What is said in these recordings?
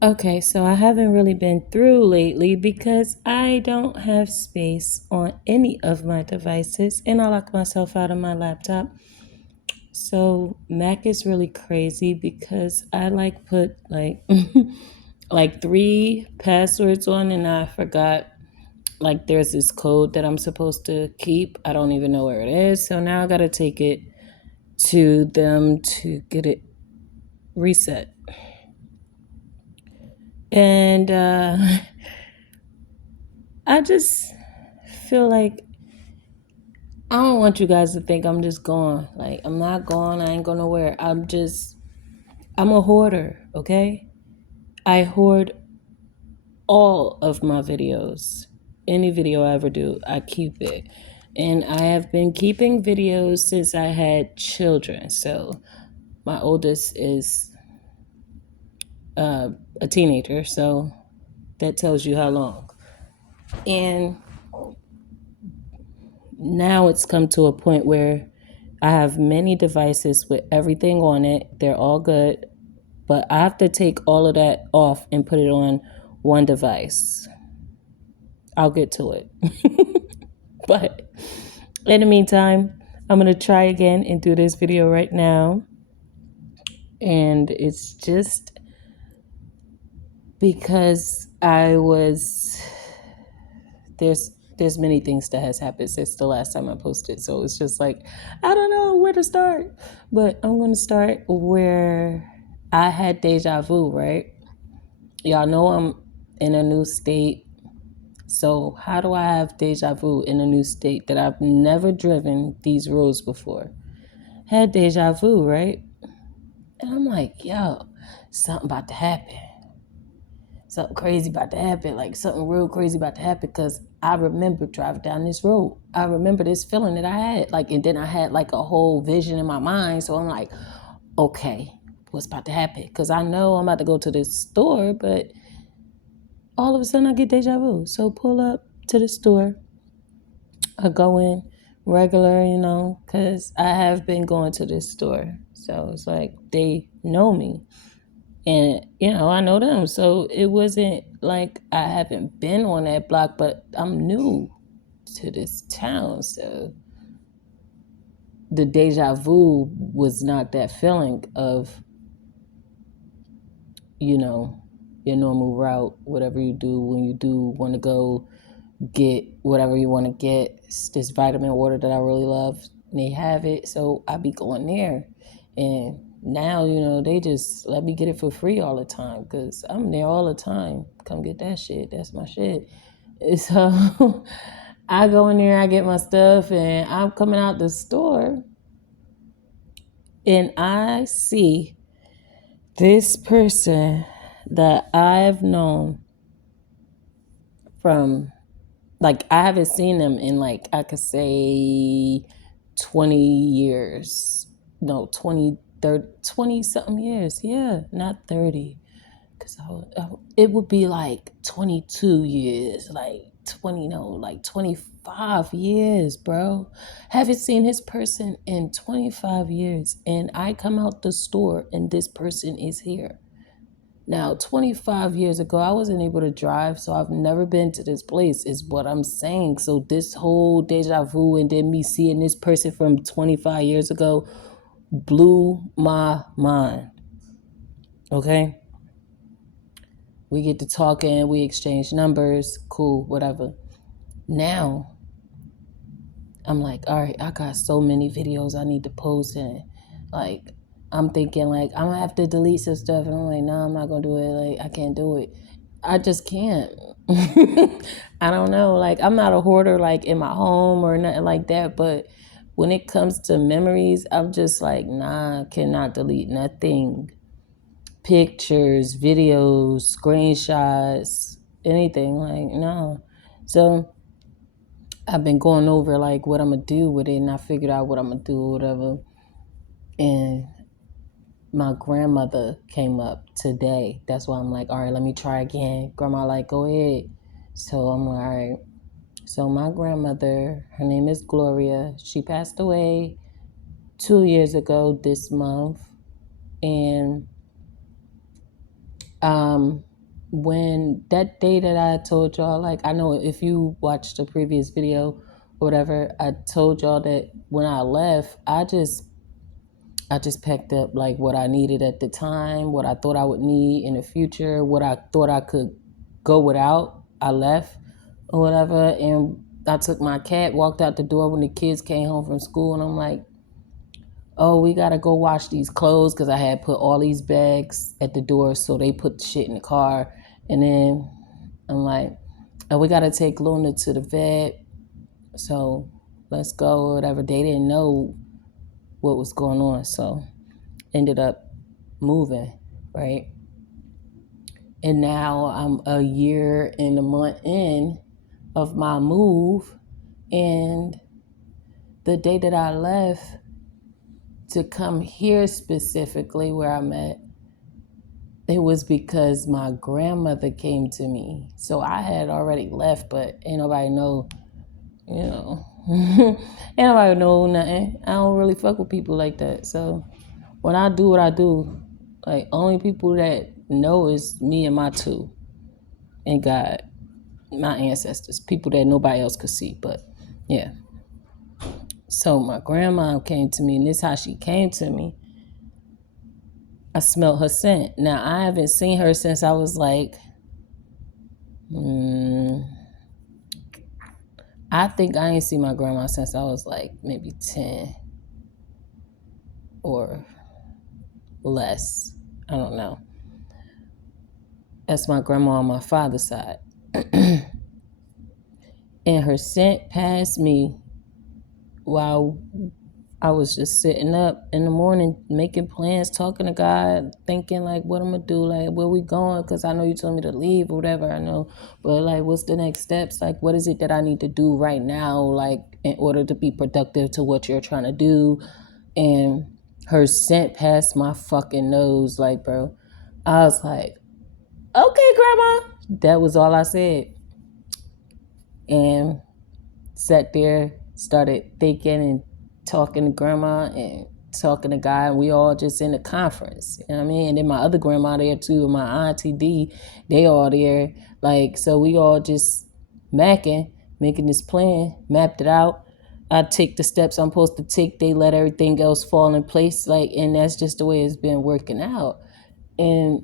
Okay, so I haven't really been through lately because I don't have space on any of my devices and I lock myself out of my laptop. So Mac is really crazy because I put like three passwords on and I forgot there's this code that I'm supposed to keep. I don't even know where it is. So now I got to take it to them to get it reset. And I just feel like I don't want you guys to think I'm just gone. Like, I'm not gone. I ain't going nowhere. I'm a hoarder, okay? I hoard all of my videos. Any video I ever do, I keep it. And I have been keeping videos since I had children. So my oldest is a teenager. So that tells you how long. And now it's come to a point where I have many devices with everything on it. They're all good. But I have to take all of that off and put it on one device. I'll get to it. But in the meantime, I'm going to try again and do this video right now. And it's just because there's many things that has happened since the last time I posted. So it's just like, I don't know where to start. But I'm going to start where I had deja vu, right? Y'all know I'm in a new state. So how do I have deja vu in a new state that I've never driven these roads before? Had deja vu, right? And I'm like, yo, something about to happen. Something crazy about to happen. Like something real crazy about to happen because I remember driving down this road. I remember this feeling that I had. And then I had like a whole vision in my mind. So I'm like, okay, what's about to happen? Because I know I'm about to go to this store, but all of a sudden I get deja vu. So pull up to the store. I go in regular, because I have been going to this store. So it's like they know me and, I know them. So it wasn't like I haven't been on that block, but I'm new to this town. So the deja vu was not that feeling of, your normal route, whatever you do when you do want to go get whatever you want to get. It's this vitamin water that I really love. And they have it, so I be going there. And now, they just let me get it for free all the time because I'm there all the time. Come get that shit. That's my shit. And so I go in there, I get my stuff, and I'm coming out the store and I see this person that I've known from I haven't seen them in I could say 20 years. No, 20, 30, 20 something years. Yeah, not 30. Because it would be 22 years, 20, no, 25 years, bro. Haven't seen this person in 25 years. And I come out the store and this person is here. Now, 25 years ago, I wasn't able to drive, so I've never been to this place, is what I'm saying. So this whole deja vu and then me seeing this person from 25 years ago blew my mind. Okay? We get to talking, we exchange numbers, cool, whatever. Now, I'm like, all right, I got so many videos I need to post and I'm thinking I'm gonna have to delete some stuff and I'm like, nah, I'm not gonna do it. I can't do it. I just can't. I don't know. I'm not a hoarder in my home or nothing like that, but when it comes to memories, I'm just nah, cannot delete nothing. Pictures, videos, screenshots, anything. No. So I've been going over what I'm gonna do with it, and I figured out what I'm gonna do, whatever. And my grandmother came up today. That's why I'm like, all right, let me try again. Grandma go ahead. So I'm like, all right. So my grandmother, her name is Gloria. She passed away 2 years ago this month, and when that day that I told y'all, like, I know if you watched the previous video or whatever, I told y'all that when I left, I just packed up like what I needed at the time, what I thought I would need in the future, what I thought I could go without. I left or whatever, and I took my cat, walked out the door when the kids came home from school, and I'm like, oh, we gotta go wash these clothes because I had put all these bags at the door, so they put the shit in the car. And then I'm like, oh, we gotta take Luna to the vet, so let's go or whatever. They didn't know what was going on, so ended up moving, right? And now I'm a year and a month in of my move, and the day that I left to come here specifically where I'm at, it was because my grandmother came to me. So I had already left, but ain't nobody know, you know. Ain't nobody know nothing. I don't really fuck with people like that. So when I do what I do, like, only people that know is me and my two and God, my ancestors, people that nobody else could see. But yeah. So my grandma came to me, and this is how she came to me. I smelled her scent. Now, I haven't seen her since I was like, I think I ain't seen my grandma since I was like maybe 10 or less. I don't know. That's my grandma on my father's side. And her scent passed me while I was just sitting up in the morning, making plans, talking to God, thinking like, what I'm gonna do, like, where we going? Because I know you told me to leave or whatever. I know, but like, what's the next steps? Like, what is it that I need to do right now, like, in order to be productive to what you're trying to do? And her scent passed my fucking nose, like, bro. I was like, okay, grandma. That was all I said. And sat there, started thinking and talking to grandma and talking to God, and we all just in a conference. You know what I mean? And then my other grandma there too, and my auntie D, they all there. Like, so we all just making this plan, mapped it out. I take the steps I'm supposed to take, they let everything else fall in place. Like, and that's just the way it's been working out. And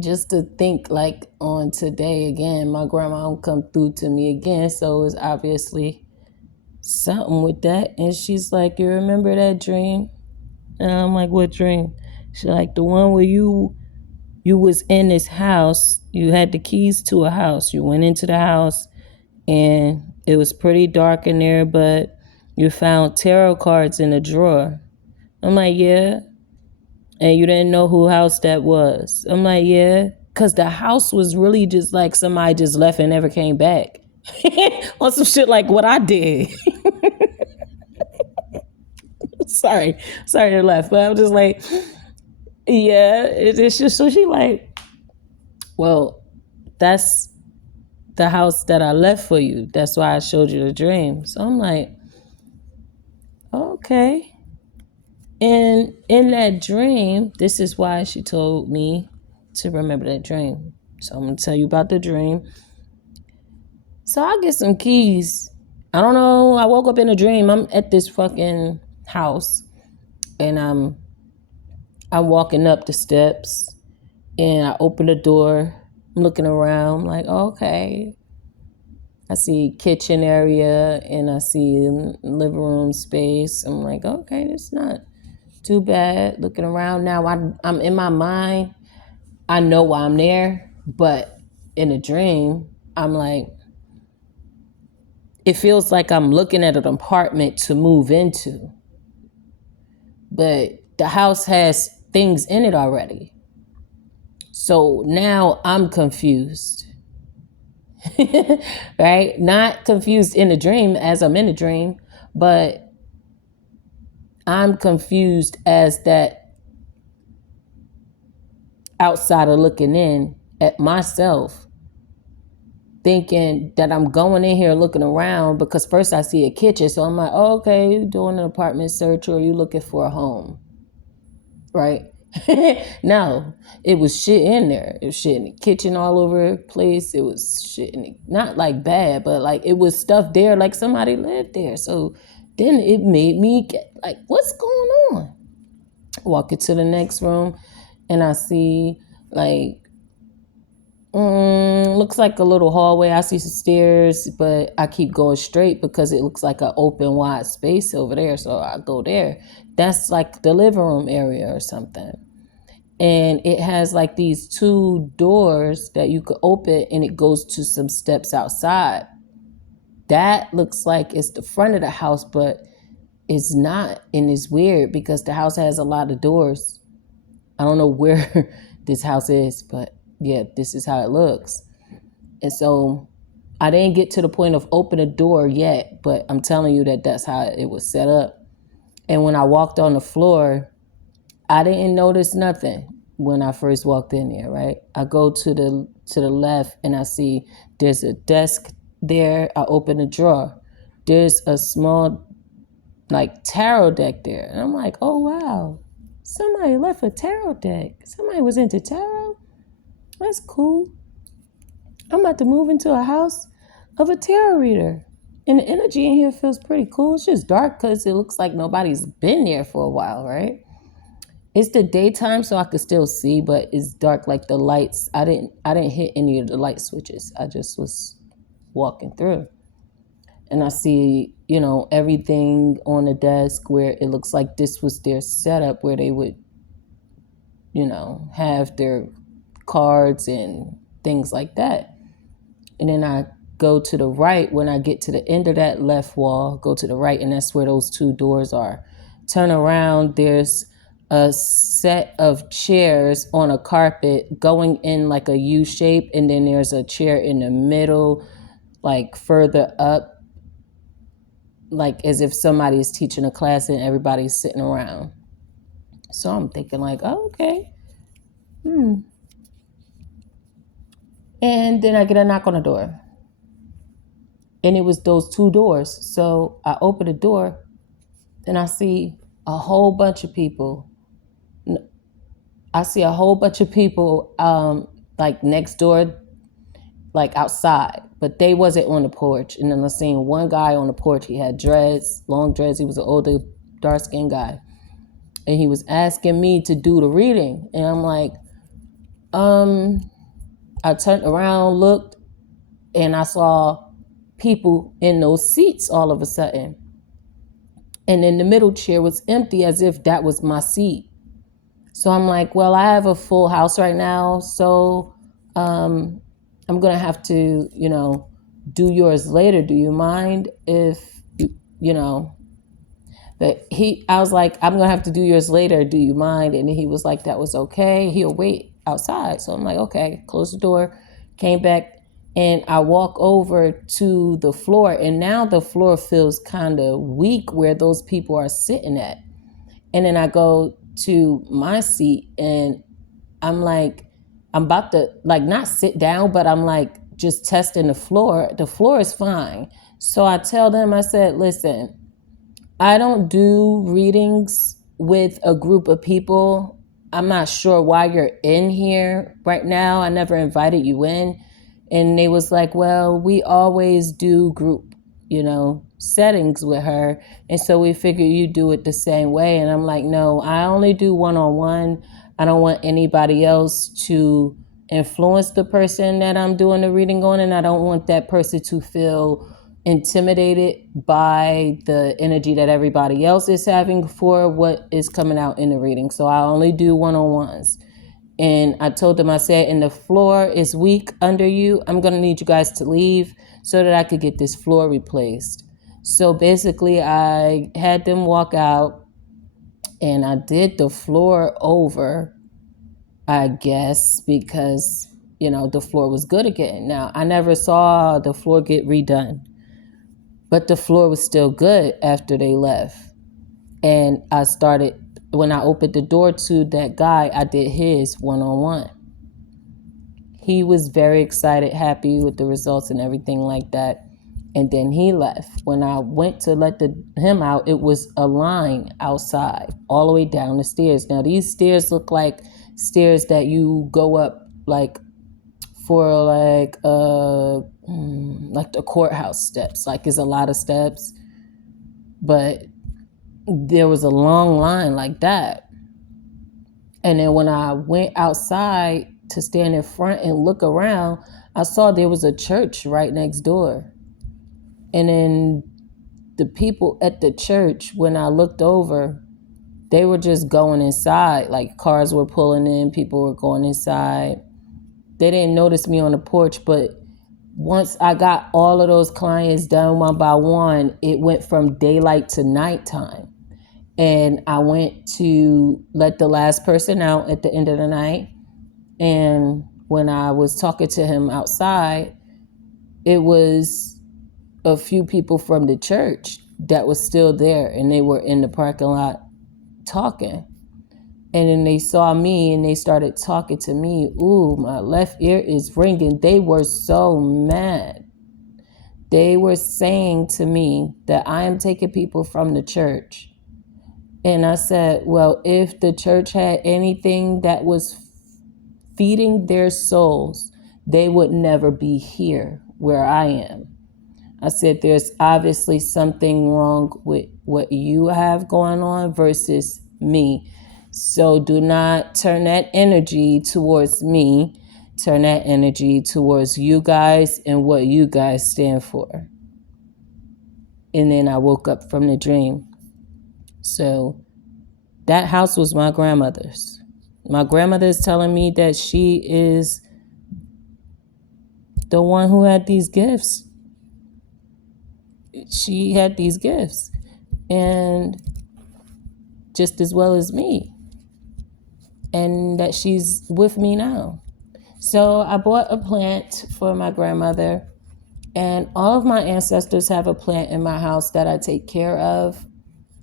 just to think like on today again, my grandma don't come through to me again. So it's obviously something with that. And she's like, you remember that dream? And I'm like, what dream? She's like, the one where you was in this house, you had the keys to a house, you went into the house and it was pretty dark in there, but you found tarot cards in a drawer. I'm like, yeah. And you didn't know who house that was. I'm like, yeah. Because the house was really just like somebody just left and never came back. On some shit like what I did. sorry to laugh, but I'm just like, yeah, it's just, so she like, well, that's the house that I left for you. That's why I showed you the dream. So I'm like, okay. And in that dream, this is why she told me to remember that dream. So I'm going to tell you about the dream. So I get some keys. I don't know. I woke up in a dream. I'm at this fucking house, and I'm walking up the steps, and I open the door. I'm looking around. I'm like, okay. I see kitchen area, and I see living room space. I'm like, okay, it's not too bad. Looking around now, I'm in my mind, I know why I'm there, but in a dream, I'm like, it feels like I'm looking at an apartment to move into, but the house has things in it already. So now I'm confused, right? Not confused in a dream as I'm in a dream, but I'm confused as that outsider looking in at myself, thinking that I'm going in here looking around because first I see a kitchen. So I'm like, oh, okay, you doing an apartment search or you looking for a home, right? No, it was shit in there. It was shit in the kitchen all over the place. It was shit in the, not like bad, but like it was stuff there like somebody lived there. So then it made me get like, what's going on? Walk into the next room and I see like looks like a little hallway. I see some stairs, but I keep going straight because it looks like an open wide space over there. So I go there. That's like the living room area or something. And it has like these two doors that you could open and it goes to some steps outside. That looks like it's the front of the house, but it's not. And it's weird because the house has a lot of doors. I don't know where this house is, but yeah, this is how it looks. And so I didn't get to the point of open a door yet, but I'm telling you that that's how it was set up. And when I walked on the floor, I didn't notice nothing when I first walked in there, right? I go to the left and I see there's a desk there. I open a drawer. There's a small like tarot deck there. And I'm like, oh wow. Somebody left a tarot deck. Somebody was into tarot. That's cool. I'm about to move into a house of a tarot reader. And the energy in here feels pretty cool. It's just dark because it looks like nobody's been there for a while, right? It's the daytime, so I could still see, but it's dark like the lights. I didn't hit any of the light switches. I just was walking through. And I see, everything on the desk where it looks like this was their setup where they would, have their cards and things like that. And then I go to the right. When I get to the end of that left wall, go to the right, and that's where those two doors are. Turn around, there's a set of chairs on a carpet going in like a U shape, and then there's a chair in the middle, like further up, like as if somebody's teaching a class and everybody's sitting around. So I'm thinking like, oh, okay. And then I get a knock on the door. And it was those two doors. So I open the door and I see a whole bunch of people. I see a whole bunch of people like next door, like outside, but they wasn't on the porch. And then I seen one guy on the porch. He had dreads, long dreads. He was an older, dark-skinned guy. And he was asking me to do the reading. And I'm like, I turned around, looked, and I saw people in those seats all of a sudden. And then the middle chair was empty as if that was my seat. So I'm like, well, I have a full house right now, so I'm going to have to, do yours later. Do you mind if, I was like, I'm going to have to do yours later. Do you mind? And he was like, that was okay. He'll wait outside. So I'm like, okay, close the door, came back, and I walk over to the floor, and now the floor feels kind of weak where those people are sitting at. And then I go to my seat, and I'm like, I'm about to like not sit down, but I'm like just testing the floor. The floor is fine. So I tell them, I said, listen, I don't do readings with a group of people. I'm not sure why you're in here right now. I never invited you in. And they was like, well, we always do group, settings with her. And so we figured you do it the same way. And I'm like, no, I only do one-on-one. I don't want anybody else to influence the person that I'm doing the reading on. And I don't want that person to feel intimidated by the energy that everybody else is having for what is coming out in the reading. So I only do one-on-ones. And I told them, I said, and the floor is weak under you. I'm going to need you guys to leave so that I could get this floor replaced. So basically, I had them walk out and I did the floor over, I guess, because, the floor was good again. Now, I never saw the floor get redone, but the floor was still good after they left. And when I opened the door to that guy, I did his one-on-one. He was very excited, happy with the results and everything like that. And then he left. When I went to let him out, it was a line outside all the way down the stairs. Now these stairs look like stairs that you go up like for like the courthouse steps. Like it's a lot of steps, but there was a long line like that. And then when I went outside to stand in front and look around, I saw there was a church right next door. And then the people at the church, when I looked over, they were just going inside. Like cars were pulling in, people were going inside. They didn't notice me on the porch, but once I got all of those clients done one by one, it went from daylight to nighttime. And I went to let the last person out at the end of the night. And when I was talking to him outside, it was a few people from the church that was still there, and they were in the parking lot talking. And then they saw me and they started talking to me. Ooh, my left ear is ringing. They were so mad. They were saying to me that I am taking people from the church. And I said, well, if the church had anything that was feeding their souls, they would never be here where I am. I said, there's obviously something wrong with what you have going on versus me. So do not turn that energy towards me. Turn that energy towards you guys and what you guys stand for. And then I woke up from the dream. So that house was my grandmother's. My grandmother is telling me that she is the one who had these gifts. She had these gifts, and just as well as me, and that she's with me now. So I bought a plant for my grandmother, and all of my ancestors have a plant in my house that I take care of,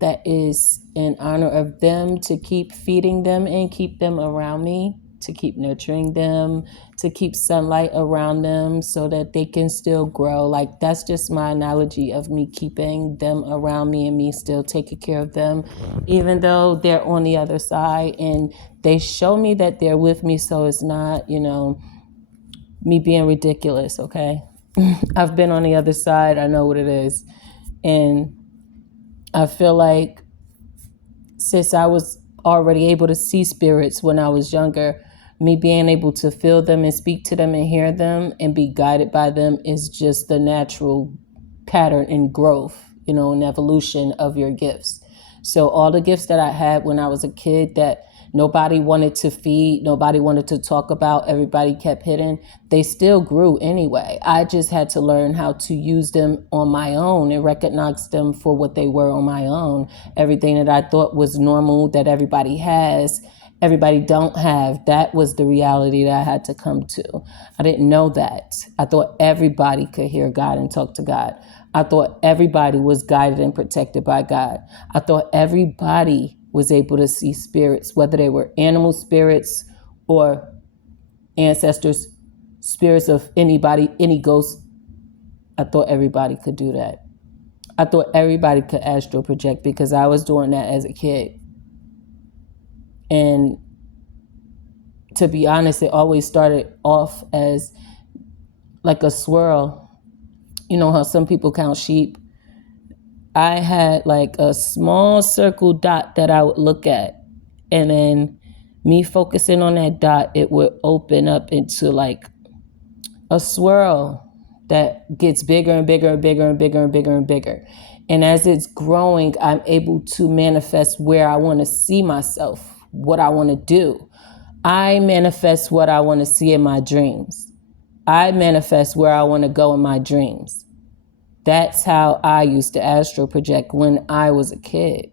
that is in honor of them, to keep feeding them and keep them around me, to keep nurturing them, to keep sunlight around them so that they can still grow. Like, that's just my analogy of me keeping them around me and me still taking care of them, even though they're on the other side. And they show me that they're with me, so it's not, me being ridiculous, okay? I've been on the other side. I know what it is. And I feel like since I was already able to see spirits when I was younger, me being able to feel them and speak to them and hear them and be guided by them is just the natural pattern in growth, and evolution of your gifts. So all the gifts that I had when I was a kid that nobody wanted to feed, nobody wanted to talk about, everybody kept hidden, they still grew anyway. I just had to learn how to use them on my own and recognize them for what they were on my own. Everything that I thought was normal, that everybody has, everybody don't have, that was the reality that I had to come to. I didn't know that. I thought everybody could hear God and talk to God. I thought everybody was guided and protected by God. I thought everybody was able to see spirits, whether they were animal spirits or ancestors, spirits of anybody, any ghost. I thought everybody could do that. I thought everybody could astral project because I was doing that as a kid. And to be honest, it always started off as like a swirl. You know how some people count sheep? I had like a small circle dot that I would look at, and then me focusing on that dot, it would open up into like a swirl that gets bigger and bigger and bigger and bigger and bigger and bigger. And as it's growing, I'm able to manifest where I want to see myself, what I want to do. I manifest what I want to see in my dreams. I manifest where I want to go in my dreams. That's how I used to astral project when I was a kid.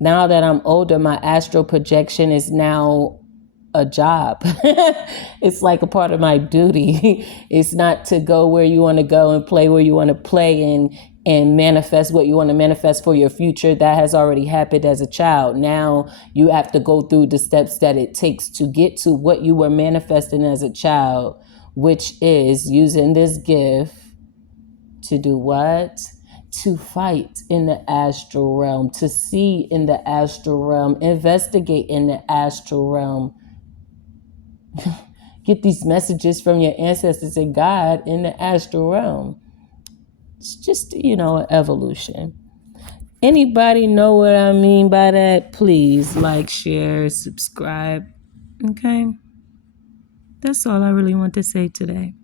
Now that I'm older, my astral projection is now a job. It's like a part of my duty. It's not to go where you want to go and play where you want to play and manifest what you want to manifest for your future. That has already happened as a child. Now you have to go through the steps that it takes to get to what you were manifesting as a child, which is using this gift To do what? To fight in the astral realm, to see in the astral realm, investigate in the astral realm, get these messages from your ancestors and God in the astral realm. It's just, an evolution. Anybody know what I mean by that? Please like, share, subscribe. Okay? That's all I really want to say today.